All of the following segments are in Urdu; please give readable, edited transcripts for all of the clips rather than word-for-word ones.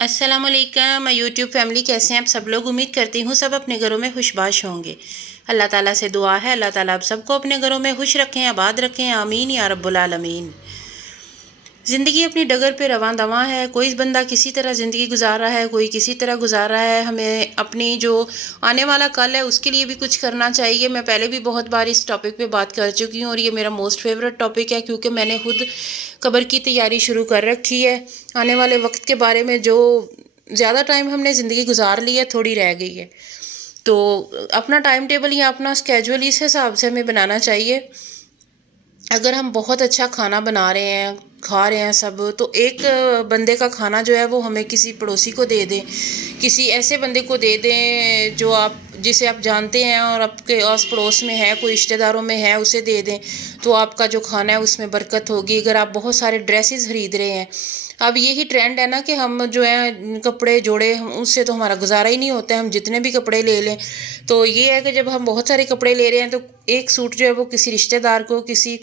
السلام علیکم یوٹیوب فیملی، کیسے ہیں آپ سب لوگ؟ امید کرتی ہوں سب اپنے گھروں میں خوش باش ہوں گے۔ اللہ تعالیٰ سے دعا ہے اللہ تعالیٰ آپ سب کو اپنے گھروں میں خوش رکھیں، آباد رکھیں، آمین یا رب العالمین۔ زندگی اپنی ڈگر پہ رواں دواں ہے، کوئی بندہ کسی طرح زندگی گزار رہا ہے، کوئی کسی طرح گزار رہا ہے۔ ہمیں اپنی جو آنے والا کل ہے اس کے لیے بھی کچھ کرنا چاہیے۔ میں پہلے بھی بہت بار اس ٹاپک پہ بات کر چکی ہوں اور یہ میرا موسٹ فیوریٹ ٹاپک ہے، کیونکہ میں نے خود قبر کی تیاری شروع کر رکھی ہے۔ آنے والے وقت کے بارے میں جو زیادہ ٹائم ہم نے زندگی گزار لی ہے، تھوڑی رہ گئی ہے، تو اپنا ٹائم ٹیبل یا اپنا اسکیجول اس حساب سے ہمیں بنانا چاہیے۔ اگر ہم بہت اچھا کھانا بنا رہے ہیں، کھا رہے ہیں سب، تو ایک بندے کا کھانا جو ہے وہ ہمیں کسی پڑوسی کو دے دیں، کسی ایسے بندے کو دے دیں جسے آپ جانتے ہیں اور آپ کے آس پڑوس میں ہے، کوئی رشتہ داروں میں ہے، اسے دے دیں، تو آپ کا جو کھانا ہے اس میں برکت ہوگی۔ اگر آپ بہت سارے ڈریسز خرید رہے ہیں، اب یہی ٹرینڈ ہے نا کہ ہم جو ہیں کپڑے جوڑے، اس سے تو ہمارا گزارا ہی نہیں ہوتا ہے، ہم جتنے بھی کپڑے لے لیں۔ تو یہ ہے کہ جب ہم بہت سارے کپڑے لے رہے ہیں تو ایک سوٹ جو ہے وہ کسی رشتہ دار کو، کسی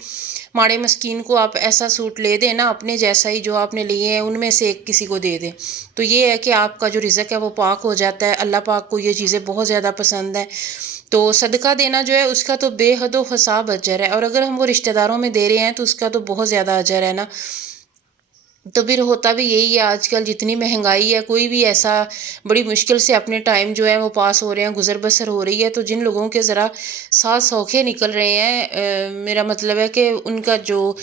ماڑے مسکین کو آپ ایسا سوٹ لے دیں نا، اپنے جیسا ہی جو آپ نے لیے ہیں ان میں سے ایک کسی کو دے دیں، تو یہ ہے کہ آپ کا جو رزق ہے وہ پاک ہو جاتا ہے۔ اللہ پاک کو یہ چیزیں بہت زیادہ پسند ہیں، تو صدقہ دینا جو ہے اس کا تو بے حد و حساب اجر ہے، اور اگر ہم وہ رشتہ داروں میں دے رہے ہیں تو اس کا تو بہت زیادہ اجر ہے نا۔ تو پھر ہوتا بھی یہی ہے، آج کل جتنی مہنگائی ہے، کوئی بھی ایسا بڑی مشکل سے اپنے ٹائم جو ہے وہ پاس ہو رہے ہیں، گزر بسر ہو رہی ہے، تو جن لوگوں کے ذرا ساتھ سوکھے نکل رہے ہیں، میرا مطلب ہے کہ ان کا جو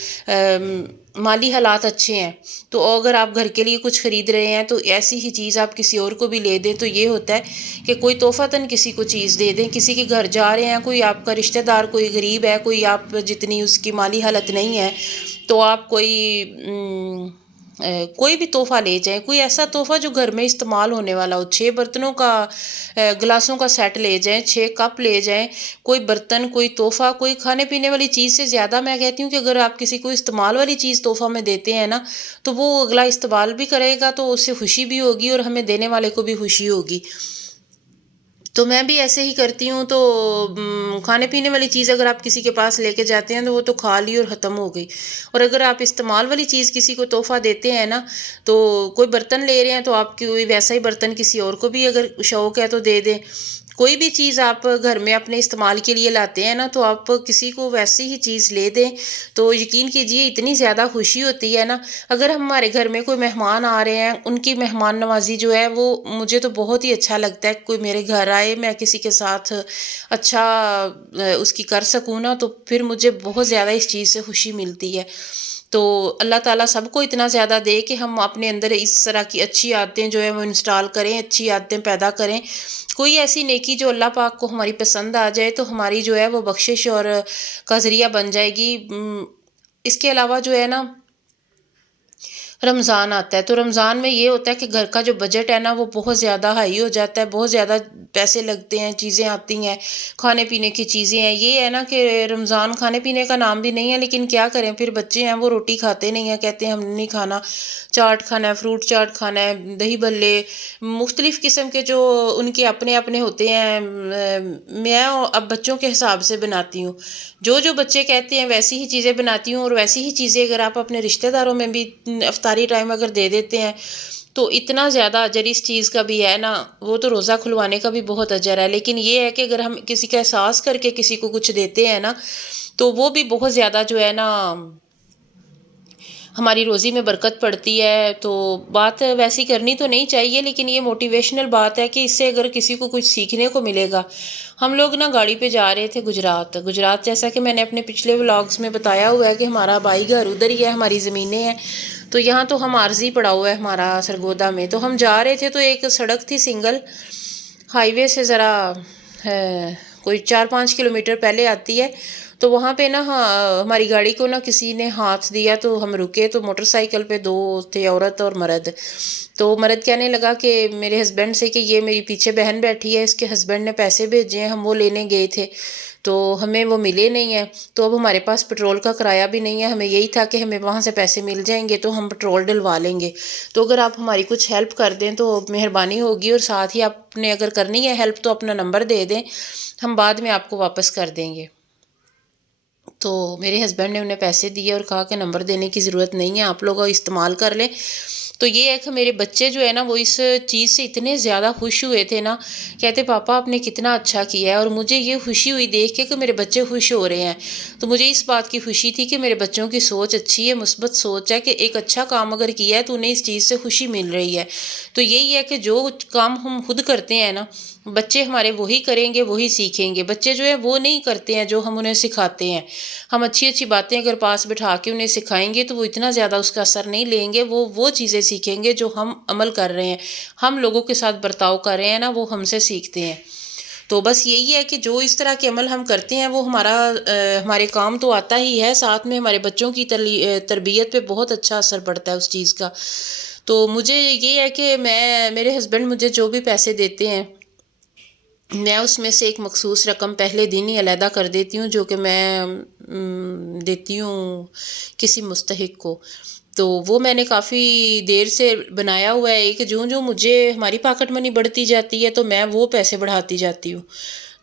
مالی حالات اچھے ہیں، تو اگر آپ گھر کے لیے کچھ خرید رہے ہیں تو ایسی ہی چیز آپ کسی اور کو بھی لے دیں، تو یہ ہوتا ہے کہ کوئی تحفتاً کسی کو چیز دے دیں، کسی کے گھر جا رہے ہیں، کوئی آپ کا رشتہ دار کوئی غریب ہے، کوئی آپ جتنی اس کی مالی حالت نہیں ہے، تو آپ کوئی بھی تحفہ لے جائیں، کوئی ایسا تحفہ جو گھر میں استعمال ہونے والا ہو۔ 6 برتنوں کا گلاسوں کا سیٹ لے جائیں، 6 کپ لے جائیں، کوئی برتن، کوئی تحفہ، کوئی کھانے پینے والی چیز سے زیادہ میں کہتی ہوں کہ اگر آپ کسی کو استعمال والی چیز تحفہ میں دیتے ہیں نا، تو وہ اگلا استعمال بھی کرے گا، تو اس سے خوشی بھی ہوگی اور ہمیں دینے والے کو بھی خوشی ہوگی۔ تو میں بھی ایسے ہی کرتی ہوں، تو کھانے پینے والی چیز اگر آپ کسی کے پاس لے کے جاتے ہیں تو وہ تو کھا لی اور ختم ہو گئی، اور اگر آپ استعمال والی چیز کسی کو تحفہ دیتے ہیں نا، تو کوئی برتن لے رہے ہیں تو آپ کی کوئی ویسا ہی برتن کسی اور کو بھی اگر شوق ہے تو دے دیں۔ کوئی بھی چیز آپ گھر میں اپنے استعمال کے لیے لاتے ہیں نا، تو آپ کسی کو ویسی ہی چیز لے دیں، تو یقین کیجئے اتنی زیادہ خوشی ہوتی ہے نا۔ اگر ہمارے گھر میں کوئی مہمان آ رہے ہیں، ان کی مہمان نوازی جو ہے وہ مجھے تو بہت ہی اچھا لگتا ہے، کوئی میرے گھر آئے، میں کسی کے ساتھ اچھا اس کی کر سکوں نا، تو پھر مجھے بہت زیادہ اس چیز سے خوشی ملتی ہے۔ تو اللہ تعالیٰ سب کو اتنا زیادہ دے کہ ہم اپنے اندر اس طرح کی اچھی عادتیں جو ہیں وہ انسٹال کریں، اچھی عادتیں پیدا کریں، کوئی ایسی نیکی جو اللہ پاک کو ہماری پسند آ جائے، تو ہماری جو ہے وہ بخشش اور کا ذریعہ بن جائے گی۔ اس کے علاوہ جو ہے نا، رمضان آتا ہے، تو رمضان میں یہ ہوتا ہے کہ گھر کا جو بجٹ ہے نا وہ بہت زیادہ ہائی ہو جاتا ہے، بہت زیادہ پیسے لگتے ہیں، چیزیں آتی ہیں، کھانے پینے کی چیزیں ہیں۔ یہ ہے نا کہ رمضان کھانے پینے کا نام بھی نہیں ہے، لیکن کیا کریں، پھر بچے ہیں وہ روٹی کھاتے نہیں ہیں، کہتے ہیں ہم نہیں کھانا، چاٹ کھانا ہے، فروٹ چاٹ کھانا ہے، دہی بھلے، مختلف قسم کے جو ان کے اپنے اپنے ہوتے ہیں۔ میں اب بچوں کے حساب سے بناتی ہوں، جو بچے کہتے ہیں ویسی ہی چیزیں بناتی ہوں، اور ویسی ہی چیزیں اگر آپ اپنے رشتہ داروں میں بھی افطاری ٹائم اگر دے دیتے ہیں تو اتنا زیادہ اجر اس چیز کا بھی ہے نا، وہ تو روزہ کھلوانے کا بھی بہت اجر ہے، لیکن یہ ہے کہ اگر ہم کسی کا احساس کر کے کسی کو کچھ دیتے ہیں نا، تو وہ بھی بہت زیادہ جو ہے نا ہماری روزی میں برکت پڑتی ہے۔ تو بات ویسی کرنی تو نہیں چاہیے، لیکن یہ موٹیویشنل بات ہے کہ اس سے اگر کسی کو کچھ سیکھنے کو ملے گا۔ ہم لوگ نا گاڑی پہ جا رہے تھے گجرات، جیسا کہ میں نے اپنے پچھلے ولاگز میں بتایا ہوا ہے کہ ہمارا بائی گھر ادھر ہی ہے، ہماری زمینیں ہیں، تو یہاں تو ہم عارضی پڑا ہوا ہے ہمارا سرگودا میں، تو ہم جا رہے تھے، تو ایک سڑک تھی سنگل، ہائی وے سے ذرا کوئی 4-5 کلومیٹر پہلے آتی ہے، تو وہاں پہ نا ہماری گاڑی کو نا کسی نے ہاتھ دیا، تو ہم رکے، تو موٹر سائیکل پہ 2 تھے، عورت اور مرد، تو مرد کہنے لگا کہ میرے ہسبینڈ سے کہ یہ میری پیچھے بہن بیٹھی ہے، اس کے ہسبینڈ نے پیسے بھیجے ہیں، ہم وہ لینے گئے تھے تو ہمیں وہ ملے نہیں ہیں، تو اب ہمارے پاس پٹرول کا کرایہ بھی نہیں ہے، ہمیں یہی تھا کہ ہمیں وہاں سے پیسے مل جائیں گے تو ہم پٹرول ڈلوا لیں گے، تو اگر آپ ہماری کچھ ہیلپ کر دیں تو مہربانی ہوگی، اور ساتھ ہی آپ نے اگر کرنی ہے ہیلپ تو اپنا نمبر دے دیں، ہم بعد میں آپ کو واپس کر دیں گے۔ تو میرے ہسبینڈ نے انہیں پیسے دیے اور کہا کہ نمبر دینے کی ضرورت نہیں ہے، آپ لوگ استعمال کر لیں۔ تو یہ ہے کہ میرے بچے جو ہے نا وہ اس چیز سے اتنے زیادہ خوش ہوئے تھے نا، کہتے پاپا آپ نے کتنا اچھا کیا ہے، اور مجھے یہ خوشی ہوئی دیکھ کے کہ میرے بچے خوش ہو رہے ہیں۔ تو مجھے اس بات کی خوشی تھی کہ میرے بچوں کی سوچ اچھی ہے، مثبت سوچ ہے، کہ ایک اچھا کام اگر کیا ہے تو انہیں اس چیز سے خوشی مل رہی ہے۔ تو یہی ہے کہ جو کام ہم خود کرتے ہیں نا، بچے ہمارے وہی کریں گے، وہی سیکھیں گے۔ بچے جو ہیں وہ نہیں کرتے ہیں جو ہم انہیں سکھاتے ہیں۔ ہم اچھی اچھی باتیں اگر پاس بٹھا کے انہیں سکھائیں گے تو وہ اتنا زیادہ اس کا اثر نہیں لیں گے، وہ چیزیں سیکھیں گے جو ہم عمل کر رہے ہیں، ہم لوگوں کے ساتھ برتاؤ کر رہے ہیں نا، وہ ہم سے سیکھتے ہیں۔ تو بس یہی ہے کہ جو اس طرح کے عمل ہم کرتے ہیں وہ ہمارے کام تو آتا ہی ہے، ساتھ میں ہمارے بچوں کی تربیت پہ بہت اچھا اثر پڑتا ہے اس چیز کا۔ تو مجھے یہ ہے کہ میرے ہسبینڈ مجھے جو بھی پیسے دیتے ہیں، میں اس میں سے ایک مخصوص رقم پہلے دن ہی علیحدہ کر دیتی ہوں، جو کہ میں دیتی ہوں کسی مستحق کو۔ تو وہ میں نے کافی دیر سے بنایا ہوا ہے کہ جو مجھے ہماری پاکٹ منی بڑھتی جاتی ہے تو میں وہ پیسے بڑھاتی جاتی ہوں۔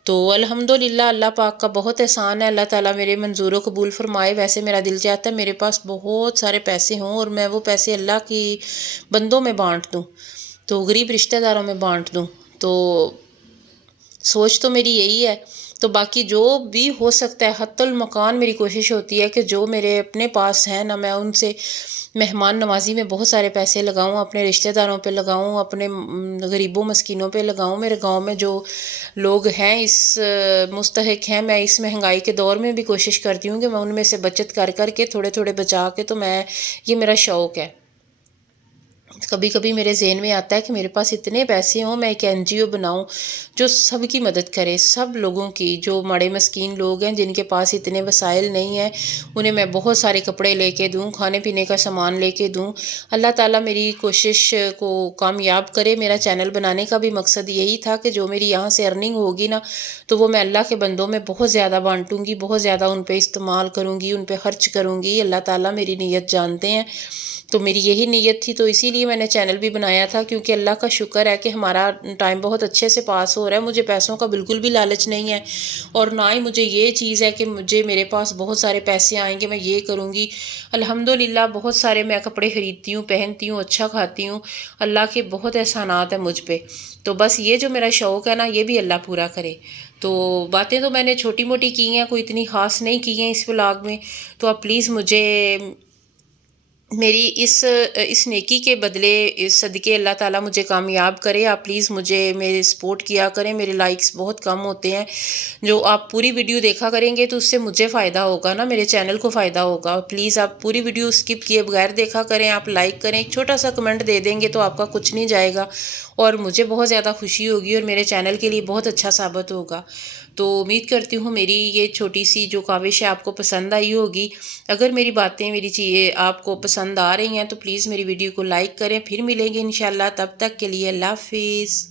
تو الحمدللہ اللہ پاک کا بہت احسان ہے، اللہ تعالیٰ میرے منظور و قبول فرمائے۔ ویسے میرا دل چاہتا ہے میرے پاس بہت سارے پیسے ہوں اور میں وہ پیسے اللہ کی بندوں میں بانٹ دوں، تو غریب رشتہ داروں میں بانٹ دوں۔ تو سوچ تو میری یہی ہے۔ تو باقی جو بھی ہو سکتا ہے حتی المکان میری کوشش ہوتی ہے کہ جو میرے اپنے پاس ہیں نا، میں ان سے مہمان نوازی میں بہت سارے پیسے لگاؤں، اپنے رشتہ داروں پہ لگاؤں، اپنے غریبوں مسکینوں پہ لگاؤں۔ میرے گاؤں میں جو لوگ ہیں اس مستحق ہیں، میں اس مہنگائی کے دور میں بھی کوشش کرتی ہوں کہ میں ان میں سے بچت کر کر کے تھوڑے تھوڑے بچا کے، تو یہ میرا شوق ہے۔ کبھی کبھی میرے ذہن میں آتا ہے کہ میرے پاس اتنے پیسے ہوں، میں ایک NGO بناؤں جو سب کی مدد کرے، سب لوگوں کی، جو ماڑے مسکین لوگ ہیں جن کے پاس اتنے وسائل نہیں ہیں، انہیں میں بہت سارے کپڑے لے کے دوں، کھانے پینے کا سامان لے کے دوں۔ اللہ تعالیٰ میری کوشش کو کامیاب کرے۔ میرا چینل بنانے کا بھی مقصد یہی تھا کہ جو میری یہاں سے ارننگ ہوگی نا، تو وہ میں اللہ کے بندوں میں بہت زیادہ بانٹوں گی، بہت زیادہ ان پہ استعمال کروں گی، ان پہ خرچ کروں گی۔ اللہ تعالیٰ میری نیت جانتے ہیں، تو میری یہی نیت تھی، تو اسی لیے میں نے چینل بھی بنایا تھا، کیونکہ اللہ کا شکر ہے کہ ہمارا ٹائم بہت اچھے سے پاس ہو رہا ہے۔ مجھے پیسوں کا بالکل بھی لالچ نہیں ہے، اور نہ ہی مجھے یہ چیز ہے کہ میرے پاس بہت سارے پیسے آئیں گے میں یہ کروں گی۔ الحمدللہ بہت سارے میں کپڑے خریدتی ہوں، پہنتی ہوں، اچھا کھاتی ہوں۔ اللہ کے بہت احسانات ہیں مجھ پہ۔ تو بس یہ جو میرا شوق ہے نا، یہ بھی اللہ پورا کرے۔ تو باتیں تو میں نے چھوٹی موٹی کی ہیں، کوئی اتنی خاص نہیں کی ہیں اس ولاگ میں۔ تو آپ پلیز مجھے میری اس نیکی کے بدلے، اس صدقے اللہ تعالیٰ مجھے کامیاب کرے۔ آپ پلیز مجھے میرے سپورٹ کیا کریں، میرے لائکس بہت کم ہوتے ہیں۔ جو آپ پوری ویڈیو دیکھا کریں گے تو اس سے مجھے فائدہ ہوگا نا، میرے چینل کو فائدہ ہوگا۔ پلیز آپ پوری ویڈیو اسکپ کیے بغیر دیکھا کریں، آپ لائک کریں، ایک چھوٹا سا کمنٹ دے دیں گے تو آپ کا کچھ نہیں جائے گا، اور مجھے بہت زیادہ خوشی ہوگی اور میرے چینل کے لیے بہت اچھا ثابت ہوگا۔ تو امید کرتی ہوں میری یہ چھوٹی سی جو کاوش ہے آپ کو پسند آئی ہوگی۔ اگر میری باتیں، میری چیزیں آپ کو پسند آ رہی ہیں تو پلیز میری ویڈیو کو لائک کریں۔ پھر ملیں گے انشاءاللہ، تب تک کے لیے اللہ حافظ۔